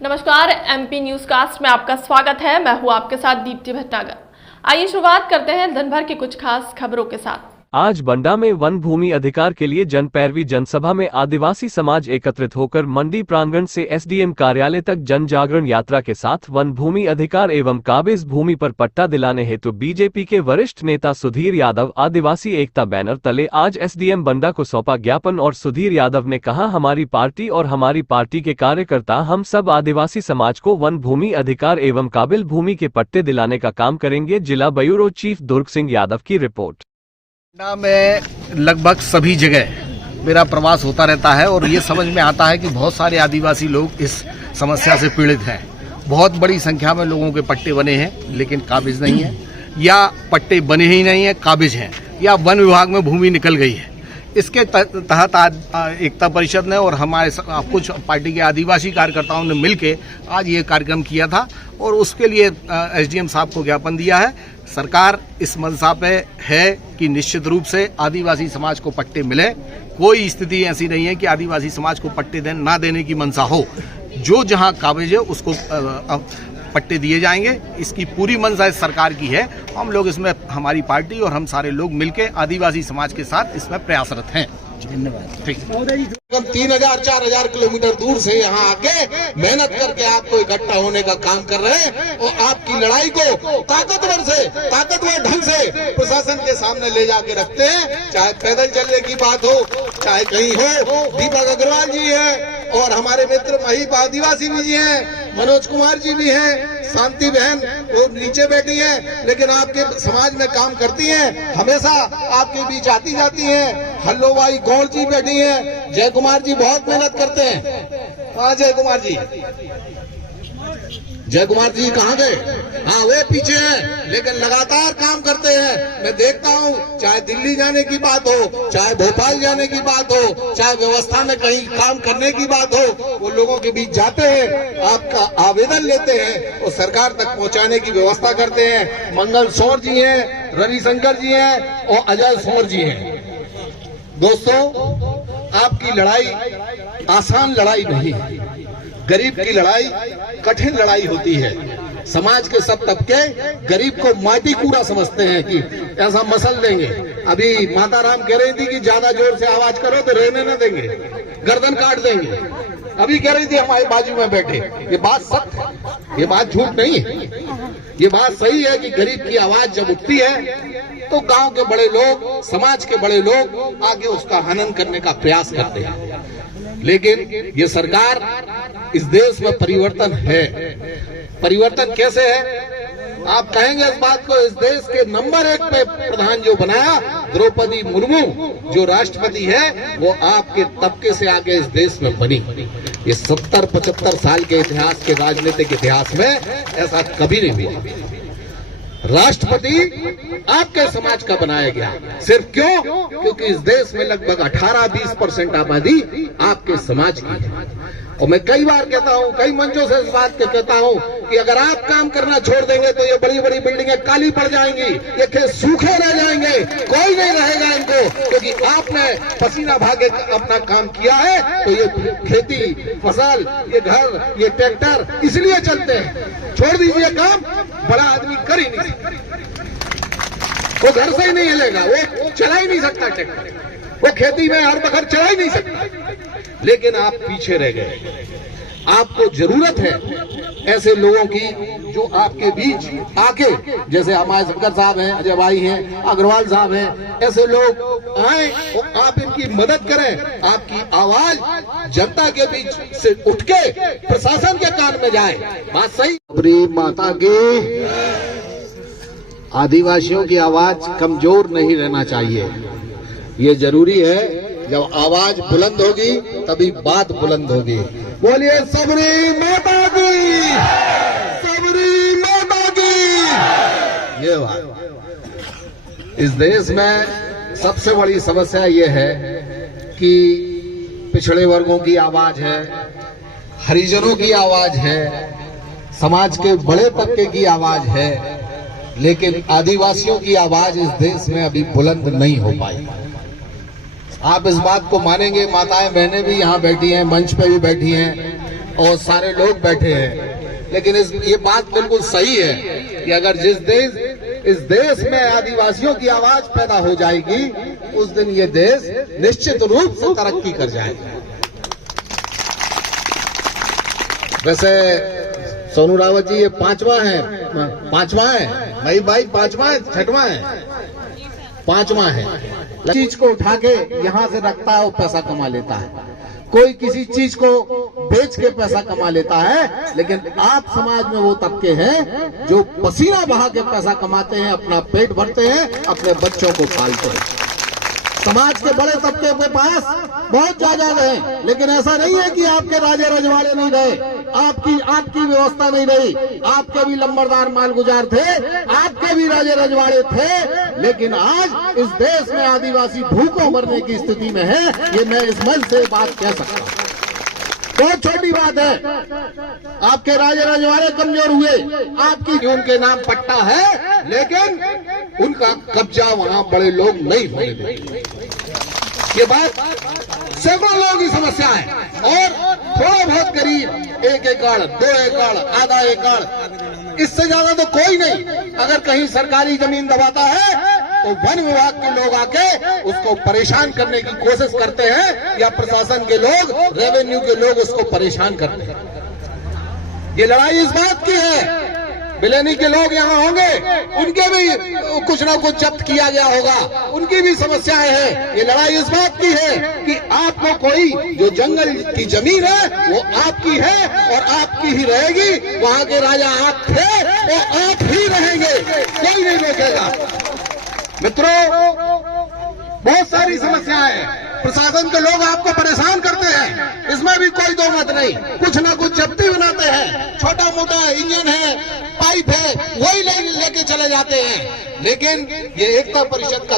नमस्कार, MP news cast में आपका स्वागत है। मैं हूं आपके साथ दीप्ति भटनागर। आइए शुरुआत करते हैं दिन भर की कुछ खास खबरों के साथ। आज बंडा में वन भूमि अधिकार के लिए जन पैरवी जनसभा में आदिवासी समाज एकत्रित होकर मंडी प्रांगण से एसडीएम कार्यालय तक जन जागरण यात्रा के साथ वन भूमि अधिकार एवं काबिज भूमि पर पट्टा दिलाने हेतु बीजेपी के वरिष्ठ नेता सुधीर यादव आदिवासी एकता बैनर तले आज एसडीएम बंडा को सौंपा ज्ञापन। और सुधीर यादव ने कहा, हमारी पार्टी और हमारी पार्टी के कार्यकर्ता हम सब आदिवासी समाज को वन भूमि अधिकार एवं काबिल भूमि के पट्टे दिलाने का काम करेंगे। जिला ब्यूरो चीफ दुर्ग सिंह यादव की रिपोर्ट। में लगभग सभी जगह मेरा प्रवास होता रहता है और ये समझ में आता है कि बहुत सारे आदिवासी लोग इस समस्या से पीड़ित हैं। बहुत बड़ी संख्या में लोगों के पट्टे बने हैं लेकिन काबिज नहीं है, या पट्टे बने ही नहीं है, काबिज हैं, या वन विभाग में भूमि निकल गई है। इसके तहत एकता परिषद ने और हमारे कुछ पार्टी के आदिवासी कार्यकर्ताओं ने मिलकर आज ये कार्यक्रम किया था और उसके लिए एसडीएम साहब को ज्ञापन दिया है। सरकार इस मंशा पे है कि निश्चित रूप से आदिवासी समाज को पट्टे मिले। कोई स्थिति ऐसी नहीं है कि आदिवासी समाज को पट्टे ना देने की मंशा हो। जो जहां काबिज है उसको पट्टे दिए जाएंगे। इसकी पूरी मंशा इस सरकार की है। हम लोग इसमें, हमारी पार्टी और हम सारे लोग मिलकर आदिवासी समाज के साथ इसमें प्रयासरत हैं। धन्यवाद। ठीक। 3000-4000 किलोमीटर दूर से यहाँ आके मेहनत करके आपको इकट्ठा होने का काम कर रहे हैं और आपकी लड़ाई को ताकतवर ढंग से प्रशासन के सामने ले जाके रखते हैं। चाहे पैदल चलने की बात हो, चाहे कहीं हो। दीपक अग्रवाल जी हैं और हमारे मित्र महिप आदिवासी भी जी हैं, मनोज कुमार जी भी हैं, शांति बहन वो नीचे बैठी है लेकिन आपके समाज में काम करती हैं, हमेशा आपके बीच आती जाती हैं। हल्लोबाई गौड़ जी बैठी हैं, जय कुमार जी बहुत मेहनत करते हैं। हाँ जय कुमार जी कहाँ गए? हाँ वो पीछे हैं लेकिन लगातार काम करते हैं। मैं देखता हूँ, चाहे दिल्ली जाने की बात हो, चाहे भोपाल जाने की बात हो, चाहे व्यवस्था में कहीं काम करने की बात हो, वो लोगों के बीच जाते हैं, आपका आवेदन लेते हैं और सरकार तक पहुँचाने की व्यवस्था करते हैं। मंगल सौर जी हैं, रविशंकर जी हैं और अजय सौर जी हैं। दोस्तों, आपकी लड़ाई आसान लड़ाई नहीं है। गरीब की लड़ाई कठिन लड़ाई होती है। समाज के सब तबके गरीब को माटी कूड़ा समझते हैं कि ऐसा मसल देंगे। अभी माता राम कह रही थी कि ज्यादा जोर से आवाज करो तो रहने न देंगे, गर्दन काट देंगे। अभी कह रही थी हमारे बाजू में बैठे, ये बात सत्य है, ये बात झूठ नहीं है। ये बात सही है कि गरीब की आवाज जब उठती है तो गांव के बड़े लोग, समाज के बड़े लोग आगे उसका हनन करने का प्रयास करते हैं। लेकिन ये सरकार, इस देश में परिवर्तन है। परिवर्तन कैसे है आप कहेंगे इस बात को? इस देश के नंबर 1 पे प्रधान जो बनाया, द्रौपदी मुर्मू जो राष्ट्रपति है, वो आपके तबके से आगे इस देश में बनी। ये 70-75 साल के इतिहास के राजनीतिक इतिहास में ऐसा कभी नहीं हुआ। राष्ट्रपति आपके समाज का बनाया गया। सिर्फ क्यों? क्योंकि इस देश में लगभग 18-20% आबादी आपके समाज की है। और मैं कई बार कहता हूँ, कई मंचों से इस बात को कहता हूँ कि अगर आप काम करना छोड़ देंगे तो ये बड़ी बड़ी बिल्डिंगें काली पड़ जाएंगी, ये खेत सूखे रह जाएंगे, कोई नहीं रहेगा इनको। क्योंकि आपने पसीना भागे अपना काम किया है तो ये खेती, फसल, ये घर, ये ट्रैक्टर इसलिए चलते हैं। छोड़ दीजिए काम, बड़ा आदमी कर ही नहीं सकता, वो घर से ही नहीं हिलेगा, वो चला ही नहीं सकता ट्रैक्टर, वो खेती में हर बखर चला ही नहीं सकता। लेकिन आप पीछे रह गए। आपको जरूरत है ऐसे लोगों की जो आपके बीच आके, जैसे हमारे शंकर साहब हैं, अजय भाई हैं, अग्रवाल साहब हैं, ऐसे लोग आए और आप इनकी मदद करें। आपकी आवाज जनता के बीच से उठ के प्रशासन के कान में जाए। बात सही? अपनी माता की आदिवासियों की आवाज कमजोर नहीं रहना चाहिए। ये जरूरी है, जब आवाज बुलंद होगी तभी बात बुलंद होगी। बोलिए सबरी माता की, सबरी माता की। ये बात इस देश में सबसे बड़ी समस्या ये है कि पिछड़े वर्गों की आवाज है, हरिजनों की आवाज है, समाज के बड़े तबके की आवाज है, लेकिन आदिवासियों की आवाज इस देश में अभी बुलंद नहीं हो पाई। आप इस बात को मानेंगे, माताएं बहनें भी यहाँ बैठी हैं, मंच पे भी बैठी हैं, और सारे लोग बैठे हैं, लेकिन ये बात बिल्कुल सही है कि अगर इस देश में आदिवासियों की आवाज पैदा हो जाएगी, उस दिन ये देश निश्चित रूप से तरक्की कर जाएगा। वैसे सोनू रावत जी, ये पांचवा है भाई पांचवा है, छठवां है, पांचवा है। चीज को उठा के यहाँ से रखता है और पैसा कमा लेता है, कोई किसी चीज को बेच के पैसा कमा लेता है, लेकिन आप समाज में वो तबके हैं जो पसीना बहा के पैसा कमाते हैं, अपना पेट भरते हैं, अपने बच्चों को पालते हैं। समाज के बड़े तबके के पास बहुत जायदाद है, लेकिन ऐसा नहीं है कि आपके राजे रजवाड़े नहीं रहे, आपकी व्यवस्था नहीं रही, आपके भी लंबरदार मालगुजार थे, आपके भी राजे रजवाड़े थे, लेकिन आज इस देश में आदिवासी भूखों मरने की स्थिति में है। ये मैं इस मंच से बात कह सकता हूँ। बहुत छोटी बात है, आपके राजे रजवाड़े कमजोर हुए, आपकी उनके नाम पट्टा है, लेकिन उनका कब्जा वहां बड़े लोग नहीं होने देंगे। ये बात सैकड़ों लोगों की समस्या है, और थोड़ा बहुत गरीब 1 एकड़ 2 एकड़ आधा एकड़, इससे ज्यादा तो कोई नहीं। अगर कहीं सरकारी जमीन दबाता है तो वन विभाग के लोग आके उसको परेशान करने की कोशिश करते हैं, या प्रशासन के लोग, रेवेन्यू के लोग उसको परेशान करते हैं। ये लड़ाई इस बात की है, बिलेनी के लोग यहाँ होंगे, उनके भी कुछ ना कुछ जब्त किया गया होगा, उनकी भी समस्याएं हैं। ये लड़ाई इस बात की है कि आपको कोई जो जंगल की जमीन है वो आपकी है और आपकी ही रहेगी। वहां के राजा आप थे और आप ही रहेंगे, कोई नहीं रोकेगा। मित्रों, बहुत सारी समस्याएं हैं, प्रशासन के लोग आपको परेशान करते हैं, इसमें भी कोई दो मत नहीं। कुछ ना कुछ जब्ती बनाते हैं, छोटा मोटा इंजन है, पाइप है, वही लेके चले जाते हैं, लेकिन ये एकता परिषद का